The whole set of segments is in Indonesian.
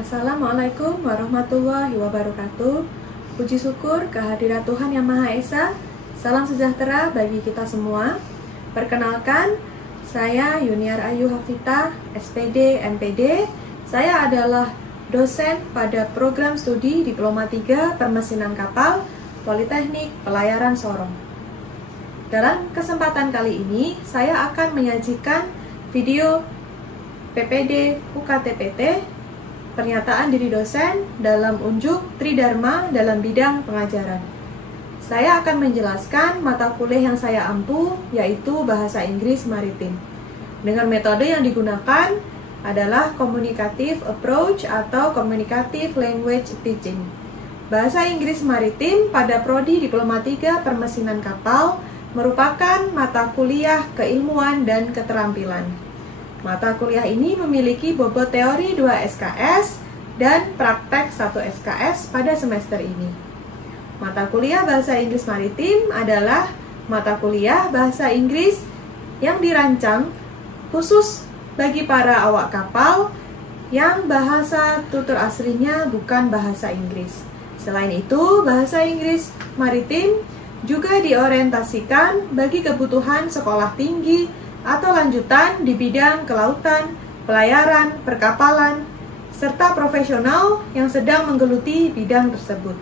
Assalamualaikum warahmatullahi wabarakatuh. Puji syukur kehadirat Tuhan Yang Maha Esa. Salam sejahtera bagi kita semua. Perkenalkan, saya Yuniar Ayu Hafita, SPD, MPD. Saya adalah dosen pada program studi Diploma 3 Permesinan Kapal Politeknik Pelayaran Sorong. Dalam kesempatan kali ini, saya akan menyajikan video PPD UKTPT pernyataan diri dosen dalam unjuk Tridharma dalam bidang pengajaran. Saya akan menjelaskan mata kuliah yang saya ampu, yaitu Bahasa Inggris Maritim. Dengan metode yang digunakan adalah Communicative Approach atau Communicative Language Teaching. Bahasa Inggris Maritim pada Prodi Diploma 3 Permesinan Kapal merupakan mata kuliah keilmuan dan keterampilan. Mata kuliah ini memiliki bobot teori 2 SKS dan praktek 1 SKS pada semester ini. Mata kuliah Bahasa Inggris Maritim adalah mata kuliah bahasa Inggris yang dirancang khusus bagi para awak kapal yang bahasa tutur aslinya bukan bahasa Inggris. Selain itu, Bahasa Inggris Maritim juga diorientasikan bagi kebutuhan sekolah tinggi atau lanjutan di bidang kelautan, pelayaran, perkapalan, serta profesional yang sedang menggeluti bidang tersebut.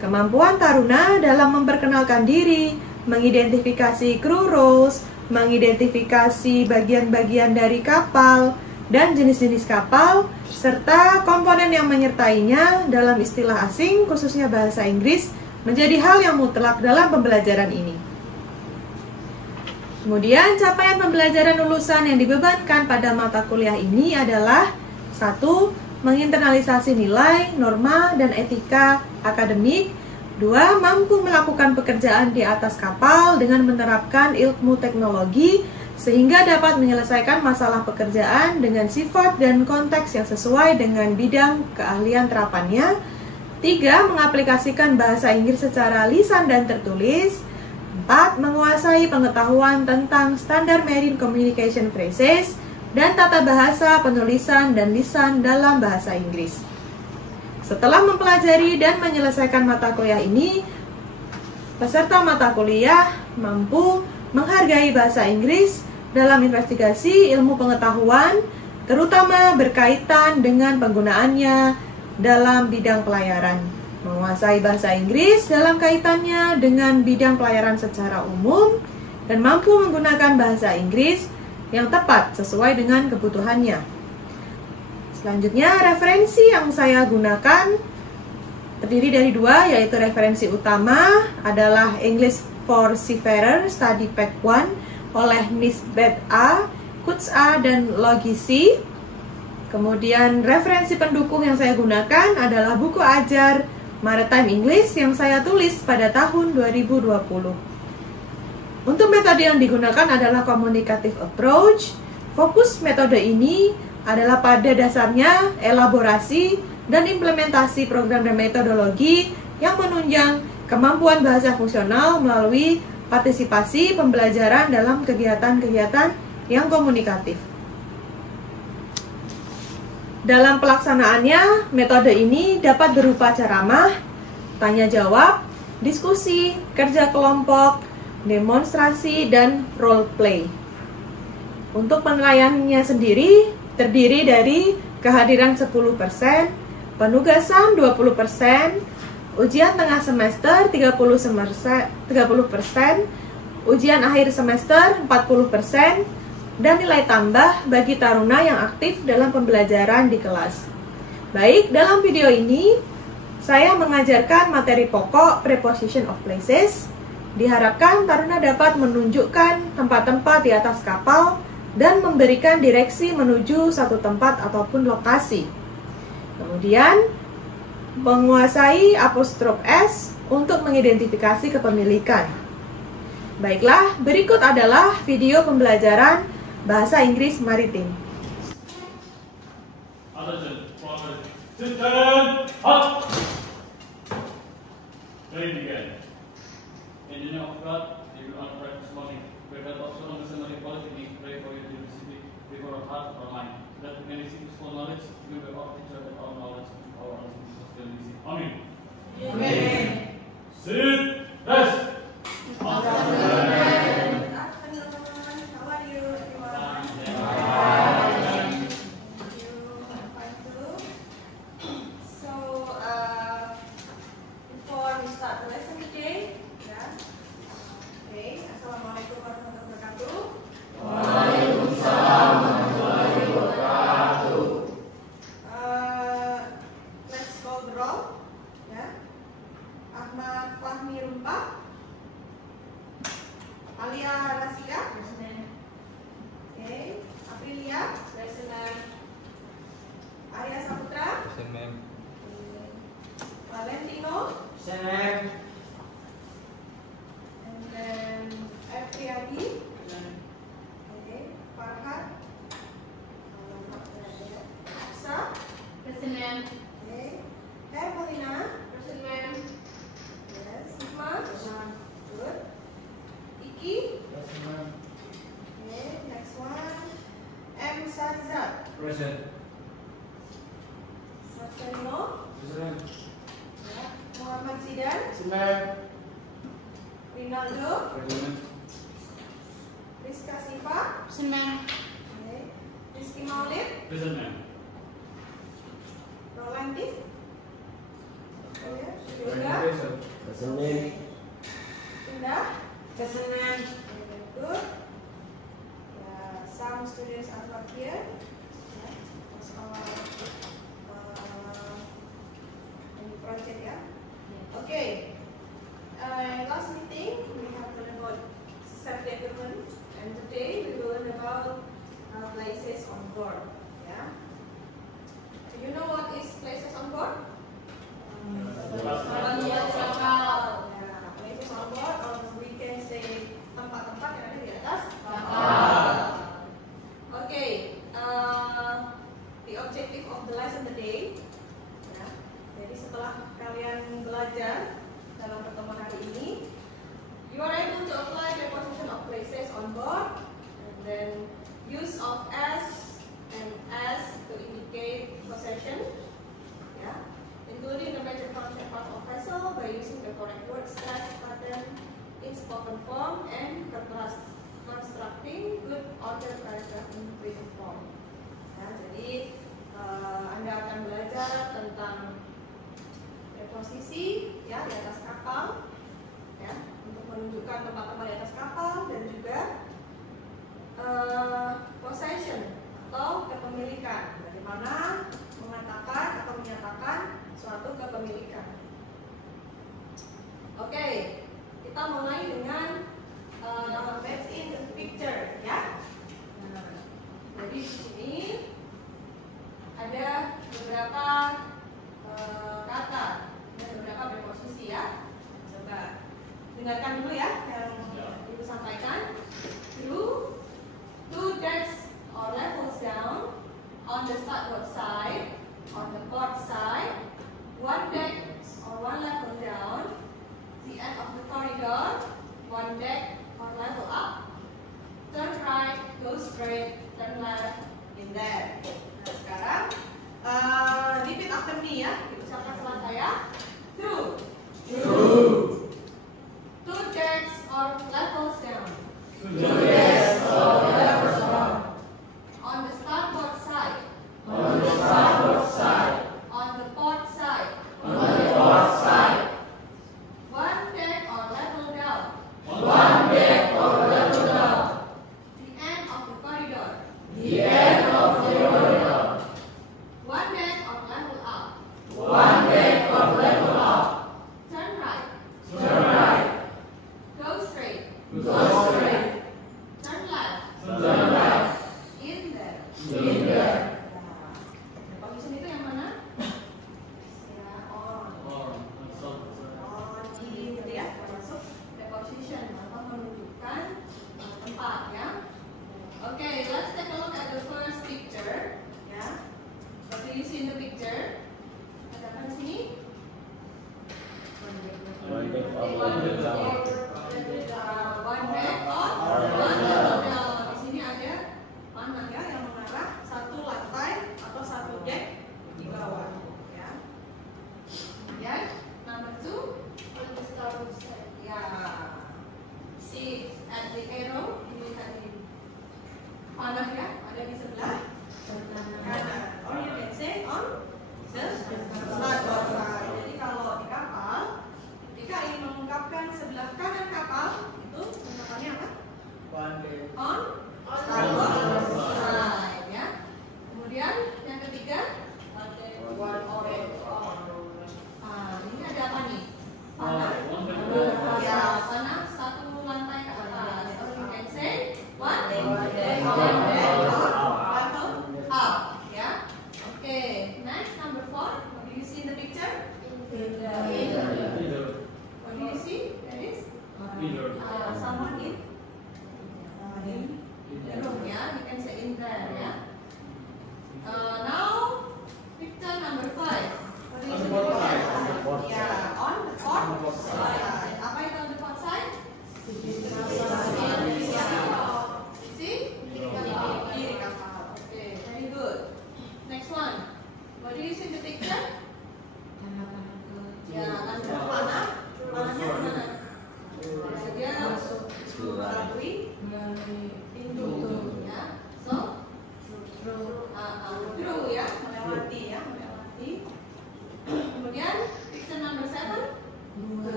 Kemampuan taruna dalam memperkenalkan diri, mengidentifikasi crew roles, mengidentifikasi bagian-bagian dari kapal, dan jenis-jenis kapal, serta komponen yang menyertainya dalam istilah asing, khususnya bahasa Inggris, menjadi hal yang mutlak dalam pembelajaran ini. Kemudian, capaian pembelajaran lulusan yang dibebankan pada mata kuliah ini adalah 1. Menginternalisasi nilai, norma, dan etika akademik. 2. Mampu melakukan pekerjaan di atas kapal dengan menerapkan ilmu teknologi sehingga dapat menyelesaikan masalah pekerjaan dengan sifat dan konteks yang sesuai dengan bidang keahlian terapannya. 3. Mengaplikasikan bahasa Inggris secara lisan dan tertulis. 4. Menguasai pengetahuan tentang standar Marine Communication Phrases dan tata bahasa penulisan dan lisan dalam bahasa Inggris. Setelah mempelajari dan menyelesaikan mata kuliah ini, peserta mata kuliah mampu menghargai bahasa Inggris dalam investigasi ilmu pengetahuan, terutama berkaitan dengan penggunaannya dalam bidang pelayaran. Menguasai bahasa Inggris dalam kaitannya dengan bidang pelayaran secara umum, dan mampu menggunakan bahasa Inggris yang tepat sesuai dengan kebutuhannya. Selanjutnya, referensi yang saya gunakan terdiri dari 2, yaitu referensi utama adalah English for Seafarer Study Pack 1 oleh Nisbet A, Kutz A, dan Logisi. Kemudian referensi pendukung yang saya gunakan adalah buku ajar Maritime English yang saya tulis pada tahun 2020. Untuk metode yang digunakan adalah Communicative Approach. Fokus metode ini adalah pada dasarnya elaborasi dan implementasi program dan metodologi yang menunjang kemampuan bahasa fungsional melalui partisipasi pembelajaran dalam kegiatan-kegiatan yang komunikatif. Dalam pelaksanaannya, metode ini dapat berupa ceramah, tanya jawab, diskusi, kerja kelompok, demonstrasi, dan role play. Untuk penilaiannya sendiri terdiri dari kehadiran 10%, penugasan 20%, ujian tengah semester 30%, ujian akhir semester 40%, dan nilai tambah bagi taruna yang aktif dalam pembelajaran di kelas. Baik, dalam video ini saya mengajarkan materi pokok preposition of places. Diharapkan taruna dapat menunjukkan tempat-tempat di atas kapal dan memberikan direksi menuju satu tempat ataupun lokasi. Kemudian, menguasai apostrof S untuk mengidentifikasi kepemilikan. Baiklah, berikut adalah video pembelajaran Bahasa Inggris Maritim. In the name of God, you will not practice morning. Pray that also on the Seminary Polytechnic, pray for your university, before our heart or mind. That we may receive useful knowledge, you will be our teacher and our Present, ma'am. Valentino. Present, ma'am. And then Epriadi. Okay. Farhat. Aksa. Present, ma'am. Okay. Evelina. Present, ma'am. Yes. Hikma. Good. Iki. Present, ma'am. Okay. Next one. M. Sarizat. Present. Marcelino. Present. Ya. Muhammad Zidan. Present, ma'am. Rinaldo. Present. Rizka Siva. Present, ma'am. Okay. Rizky Maulid. Present, ma'am. Rolandi. Oh ya. Present. Present, ma'am. Indah. Present, ma'am. Very good. Ya, some students are not here. Ya, because any project ya. Okay. Last meeting we have learned about self-development, and today we will learn about places on board. Yeah. Do you know what is places on board? Tempat kapal. Ya, places on board, or we can say tempat-tempat yang ada di atas Kapal. Okay. The objective of the lesson today. Ya, jadi setelah kalian belajar dalam pertemuan hari ini, you are able to apply the position of places on board, and then use of s and s to indicate possession, yeah, including the major function part of vessel by using the correct word stress pattern in spoken form and constructing good order paragraph in written form. Ya, jadi Anda akan belajar tentang posisi ya di atas kapal, ya, untuk menunjukkan tempat-tempat di atas kapal, dan juga possession atau kepemilikan, bagaimana mengatakan atau menyatakan suatu kepemilikan. Oke, kita mulai dengan let's in the picture ya. Nah, jadi di sini ada beberapa kata dan beberapa preposisi ya. Coba dengarkan dulu ya yang Ibu sampaikan. Two decks or levels down on the starboard side, on the port side, one deck or one level down, the end of the corridor, one deck or level up, turn right, go straight, turn left, in there. Nah, sekarang repeat after me ya, diucapkan setelah saya. Two decks or levels down. On the starboard side. On the port side. One deck or level down. The end of the corridor. One deck or level up. Turn right. Go straight. Turn left. In there. Position itu yang mana? Ya, on. On, in gitu ya, termasuk preposition atau menunjukkan tempat ya. Okay, let's take a look at the first picture. Ya, what do you see in the picture? Ada apa sih?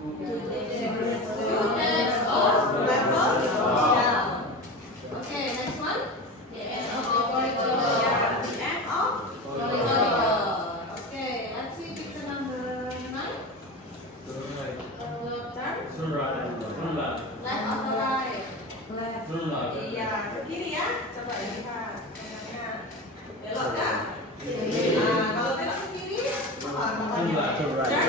Students of level down. Okay, next one. The end of the corridor. Yeah, the end of Corridor. Okay, let's see picture number 9. Turun right. Turn Turn right. Turn left. left or right. left. Turn left. Iya, ke kiri ya. Coba lihat. Belok nggak? Kiri. Nah, kalau belok ke kiri, apa Turn namanya? left. Turn right. Turn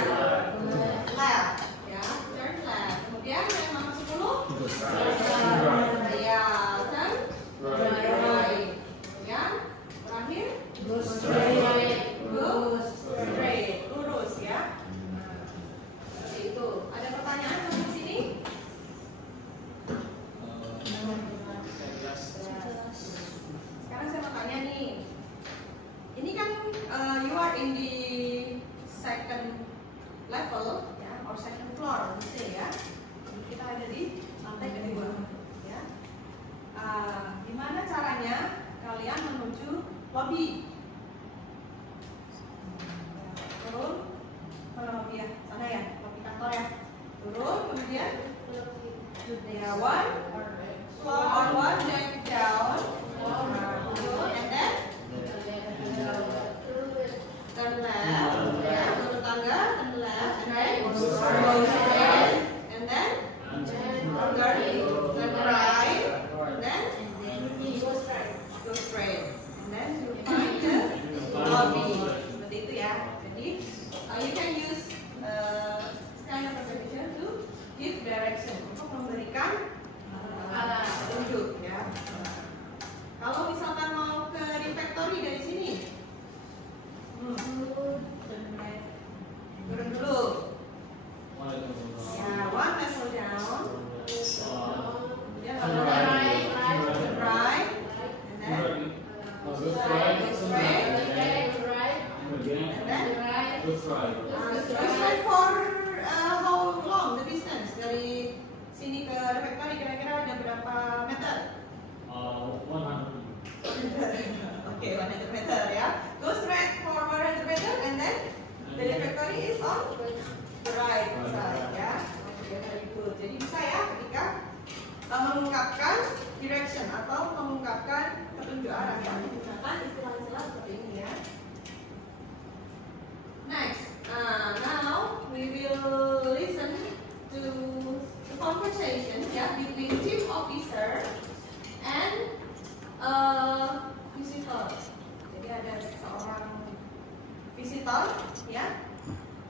left. Ya, turn left. Kemudian yang nomor 10. Turn right. Iya, turn Right. right. Kemudian terakhir Go straight. go straight, lurus ya. Seperti itu. Ada pertanyaan sampai sini? Sekarang saya mau tanya nih. Ini kan you are in the second level ya, or second floor, let's say ya. Jadi kita ada di lantai kedua ya. Gimana caranya kalian menuju lobby? Turun, mana lobby ya? Sana ya, lobby kantor ya. Turun, kemudian ya one floor on one, then down, turun, and then turn left, ya, turun tangga, turn left, and then go straight, and then turn right, and then go straight, and then you find the lobby. Seperti itu ya. Jadi you can use kind of presentation to give direction, untuk memberikan petunjuk ya. Kalau misalkan mau ke refectory dari sini, turun dulu. Ya, one level down. Kemudian Turn level right. right, and then Go straight. go straight, Again. and then Go straight. go straight for how long the distance dari sini ke refectory, kira-kira ada berapa meter? 100. Oke, 100 meter ya. Go straight for 100 meter, and then the refectory is on the right side ya. Oke, very good. Jadi bisa ya ketika mengungkapkan direction atau mengungkapkan petunjuk arah ya, menggunakan istilah-istilah seperti ini ya. Next, now we will listen to the conversation ya between chief officer and visitor. Jadi ada seorang visitor ya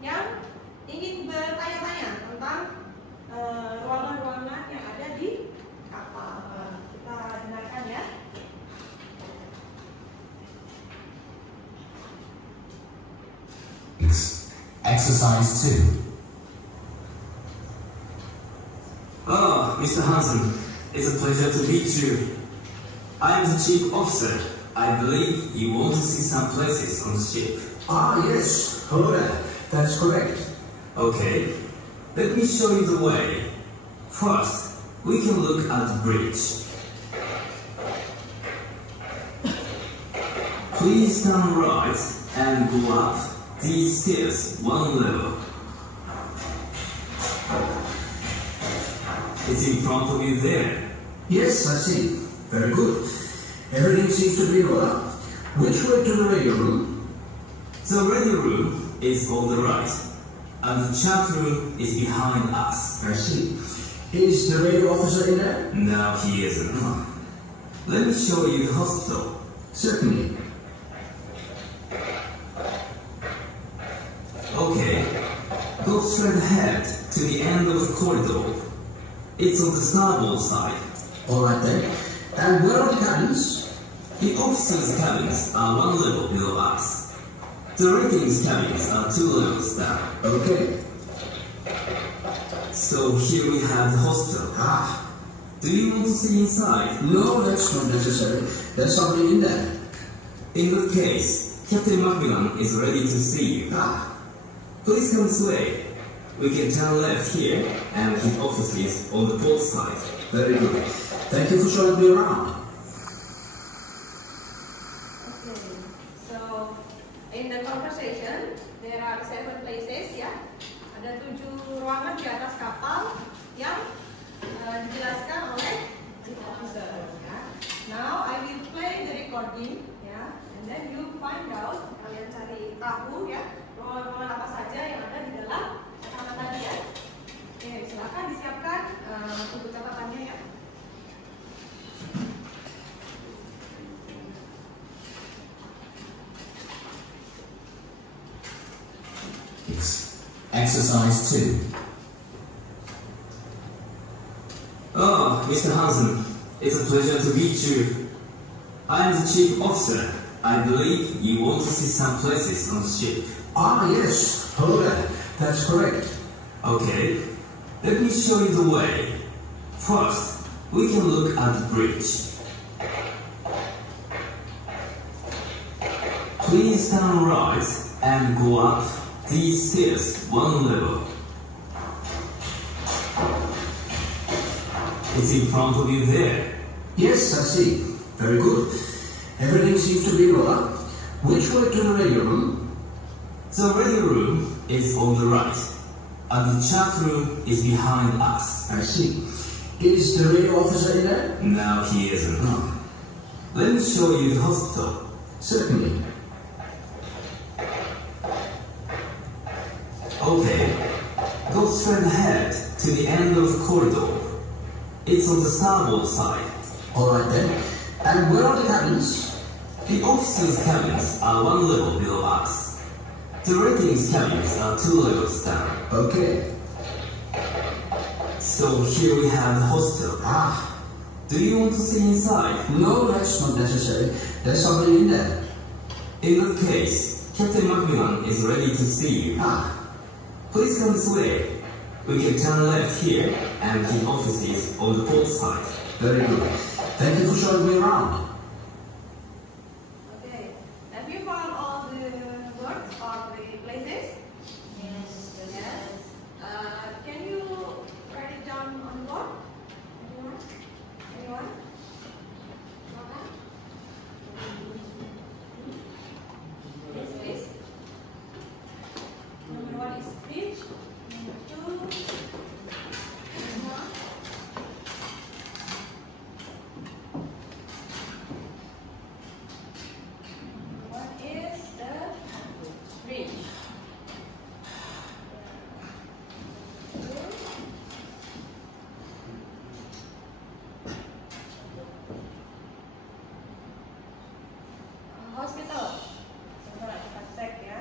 yang ingin bertanya-tanya tentang ruangan-ruangan yang ada di kapal. Kita dengarkan ya. Exercise 2. Oh, Mr. Hansen, it's a pleasure to meet you. I am the chief officer. I believe you want to see some places on the ship. Ah, yes. Hello there. That's correct. Okay, let me show you the way. First, we can look at the bridge. Please turn right and go up these stairs one level. It's in front of you there. Yes, I see. Very good. Everything seems to be well. Which way to the radio room? The radio room is on the right, and the chat room is behind us. I see. Is the radio officer in there? No, he isn't. Let me show you the hospital. Certainly. Okay, go straight ahead to the end of the corridor. It's on the starboard side. All right then. And where are the cabins? The officers' cabins are one level below us. The ratings cabins are 2 levels down. Okay. So here we have the hospital. Ah, Do you want to see inside? no, that's not necessary. There's somebody in there. In that case, Captain Macmillan is ready to see you. Ah, Please come this way. We can turn left here, and his office is on the port side. very good. Thank you for showing me around. Okay, so in the conversation there are 7 places ya. Ada 7 ruangan ruangan di atas kapal yang dijelaskan oleh chief officer. Ya. Now I will play the recording, ya, and then you find out. Kalian cari tahu ya ruangan-ruangan apa saja yang ada di dalam catatan tadi ya. Oke, silakan disiapkan untuk catatannya ya. Exercise 2. Oh, Mr. Hansen, it's a pleasure to meet you. I am the chief officer. I believe you want to see some places on the ship. Ah, yes. Hello there. That's correct. Okay, let me show you the way. First, we can look at the bridge. Please turn right and go up these stairs one level. It's in front of you there. Yes, I see. Very good. Everything seems to be in order. Which way to the radio room? The radio room is on the right, and the chat room is behind us. I see. Is the radio officer in there? No, he isn't. No. Let me show you the hospital. Certainly. Okay, go straight ahead to the end of the corridor. It's on the starboard side. All right then. And where are the cabins? The officers' cabins are one level below us. The ratings cabins are 2 levels down. Okay. So here we have the hospital. Ah. Do you want to see inside? No, that's not necessary. There's somebody in there. In that case, Captain Macmillan is ready to see you. Ah. Please come this way. We can turn left here, and the office is on the port side. Very good. Thank you for showing me around. Okay. Have you found all the words or the places? Yes. Yes. Can you write it down on the board? Anyone? Anyone? Okay. Yes, please. Number 1 is speech. Number 2. What is the bridge? Hospital. Coba kita cek ya.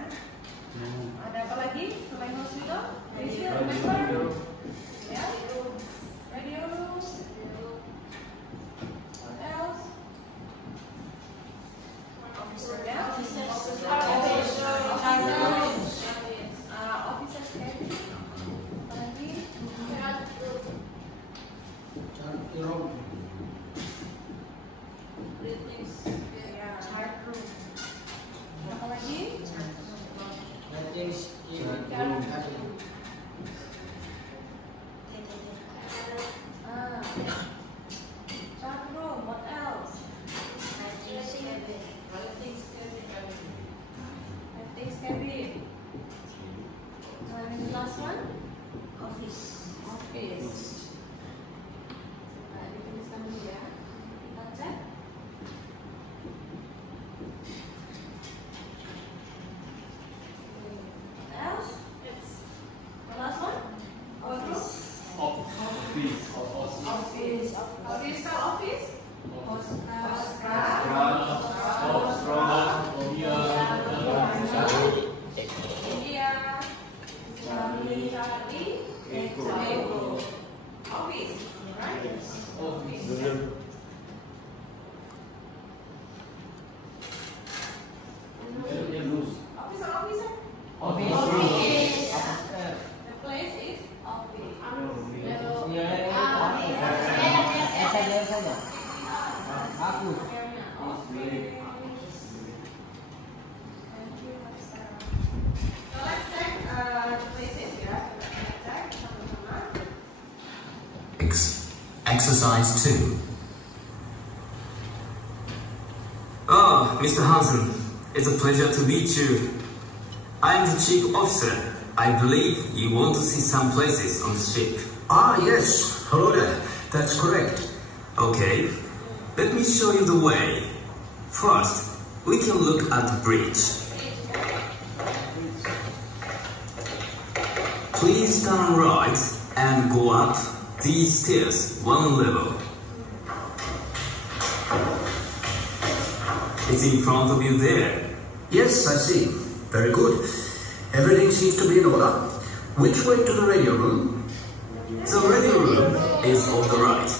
Ada apa lagi selain hospital? Radio. Ya. Radio. What else? Officer. Ya. Officers cabin. Apa lagi? Ya, chart room. Apa lagi? Chart room. What else? Lighting cabin. And the last one? Office. Nah, dituliskan dulu ya. Kita cek. What else? The last one? What room? Office. Office. How do you spell office? India. Charlie. Echo. Office. Right? Office. Officer. The place is office. So let's check places ya. Cek sama-sama. Exercise 2. Oh, Mr. Hansen, it's a pleasure to meet you. I am the chief officer. I believe you want to see some places on the ship. Ah, yes. Hello there. That's correct. Okay, let me show you the way. First, we can look at the bridge. Please turn right and go up these stairs one level. It's in front of you there. Yes, I see. Very good. Everything seems to be in order. Which way to the radio room? The radio room is on the right,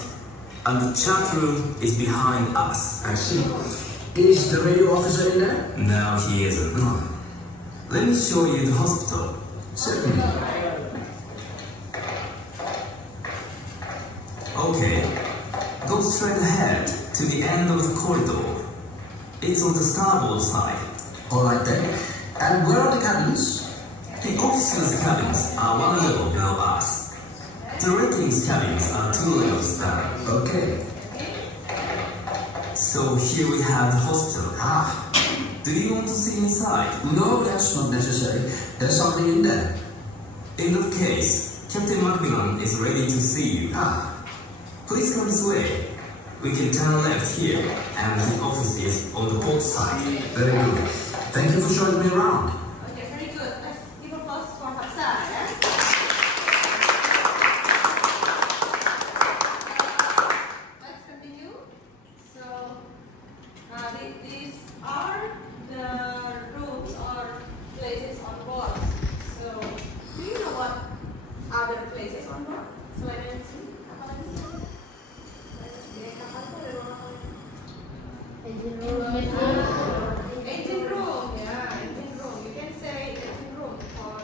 and the chat room is behind us. I see. Is the radio officer in there? No, he isn't. Let me show you the hospital. Certainly. Okay, go straight ahead to the end of the corridor. It's on the starboard side. All right then. And where are the cabins? The officers' cabins are one level below us. The ratings cabins are 2 levels down. Okay. So here we have the hospital. Ah, Do you want to see inside? no, that's not necessary. There's something in there. In that case, Captain Macmillan is ready to see you. Ah, Please come this way. We can turn left here, and the office is on the port side. very good. Thank you for showing me around. Okay, very good. Let's give applause for Hafsa, ya. Let's continue. So, these are the rooms or places on board. So, do you know what other places on board? Selain yang sini, apa lagi? Di kapal itu ada ruang apa? Engine room, ya, engine room. You can say engine room for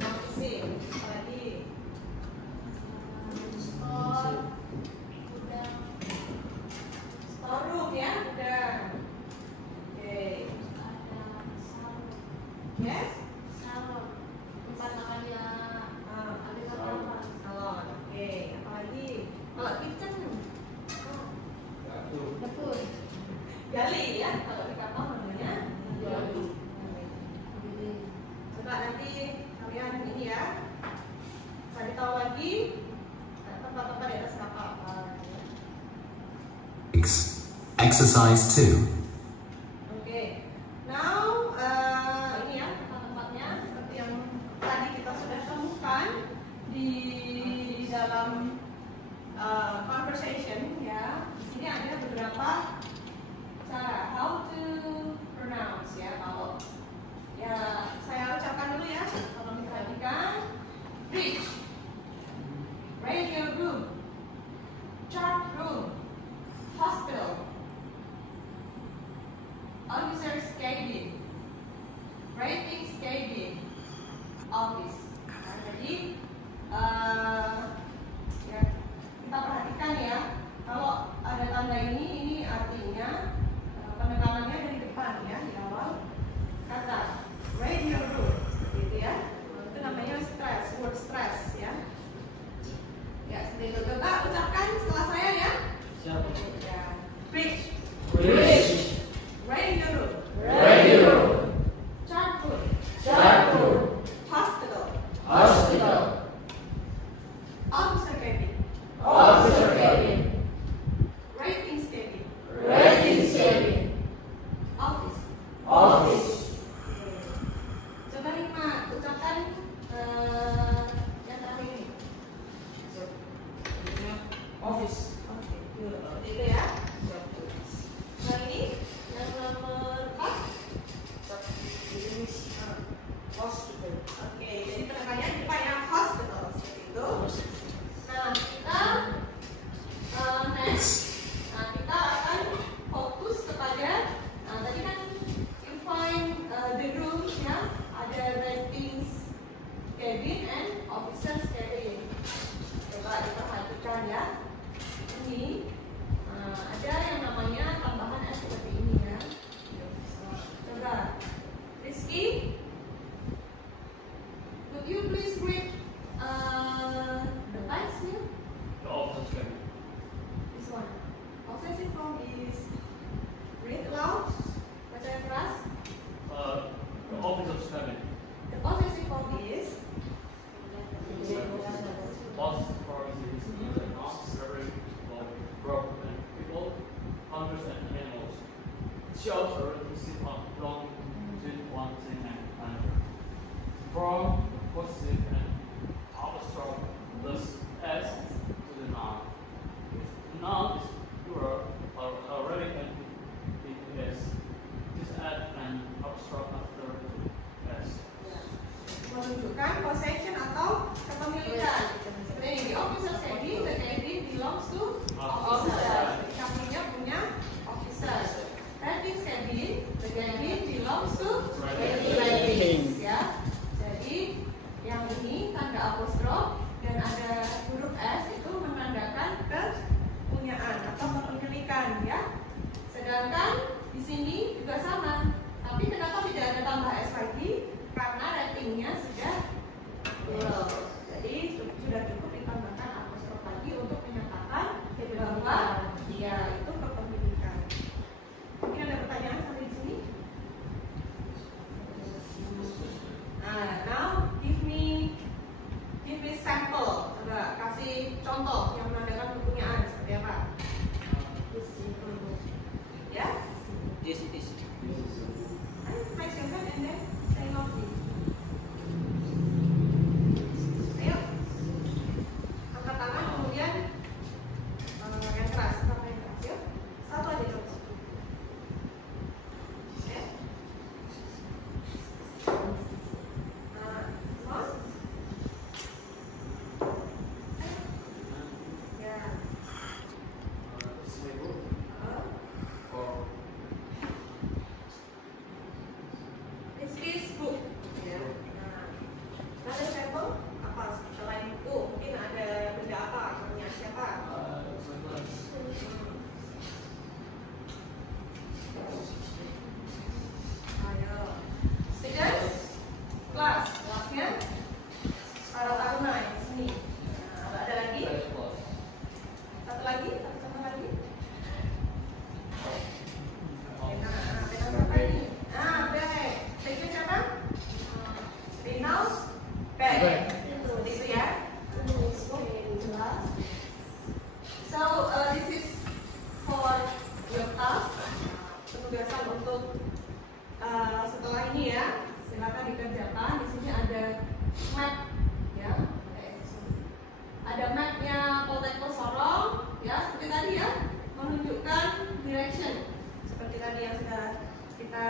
noticing. Apalagi store room, ya, udah. Okay. Yes? Salon. Oke, apalagi? Kalau kitchen, gali ya, kalau di kapal namanya gali. Coba nanti kalian ini ya, cari tahu lagi tempat-tempat di atas kapal apa. Exercise 2. Oke, now ini ya tempat-tempatnya seperti yang tadi kita sudah temukan di dalam conversation ya. Di sini ada beberapa cara how to pronounce ya. Kalau ya saya ucapkan dulu ya. Tolong diperhatikan. Bridge, radio room, chart room, hospital, officer's cabin, ratings cabin, office. Nah, jadi ya, kita perhatikan ya. Kalau ada tanda ini artinya penekanannya dari depan ya, di awal kata radio room, seperti itu ya. Itu namanya stress, word stress ya. sampel. Coba kasih contoh yang menandakan kepunyaan seperti apa? Ya? This. Raise your hand and then say loudly. Ayo, angkat tangan kemudian yang keras, sampai yang keras. Yuk, satu aja dong. Oke. Nah, ya. This is book. Ya. Nah, ada sampel apa selain buku? Mungkin ada benda apa? Punya siapa? Ayo, students, kelasnya para taruna di sini. Nah, ada lagi? Satu lagi? Satu lagi? Pena siapa ini? Bag. Bagnya siapa? Reynolds bag. Seperti itu ya. So this is for your task. Penugasan untuk setelah ini ya. Silakan dikerjakan. Di sini ada map ya. Ada mapnya Poltekno Sorong ya. Seperti tadi ya. Menunjukkan direction. Seperti tadi yang sudah kita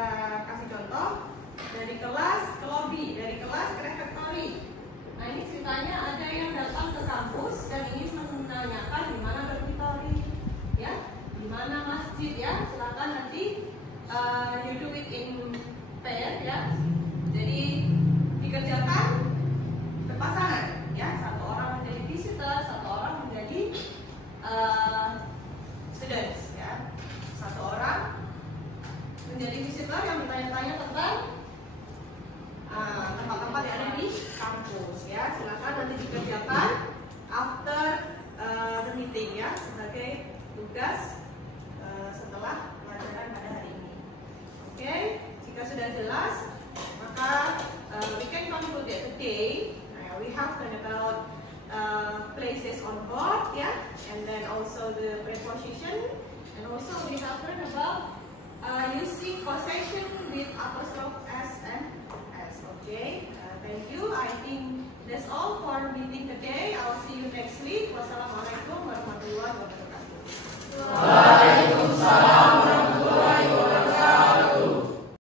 kasih contoh. Dari kelas ke lobby, dari kelas ke refektori. Nah ini ceritanya ada yang datang ke kampus dan ingin menanyakan di mana dormitory, ya, di mana masjid ya. Silakan nanti you do it in pair ya. Jadi dikerjakan berpasangan ya. Satu orang menjadi visitor, satu orang menjadi students ya. Satu orang menjadi visitor yang bertanya-tanya tentang tempat-tempat yang ada di kampus ya. Silakan nanti dikerjakan after the meeting ya, sebagai tugas setelah pelajaran pada hari ini. Oke, jika sudah jelas maka we can conclude that today we have learned about places on board ya, and then also the preposition, and also we have learned about using possession with apostrophe s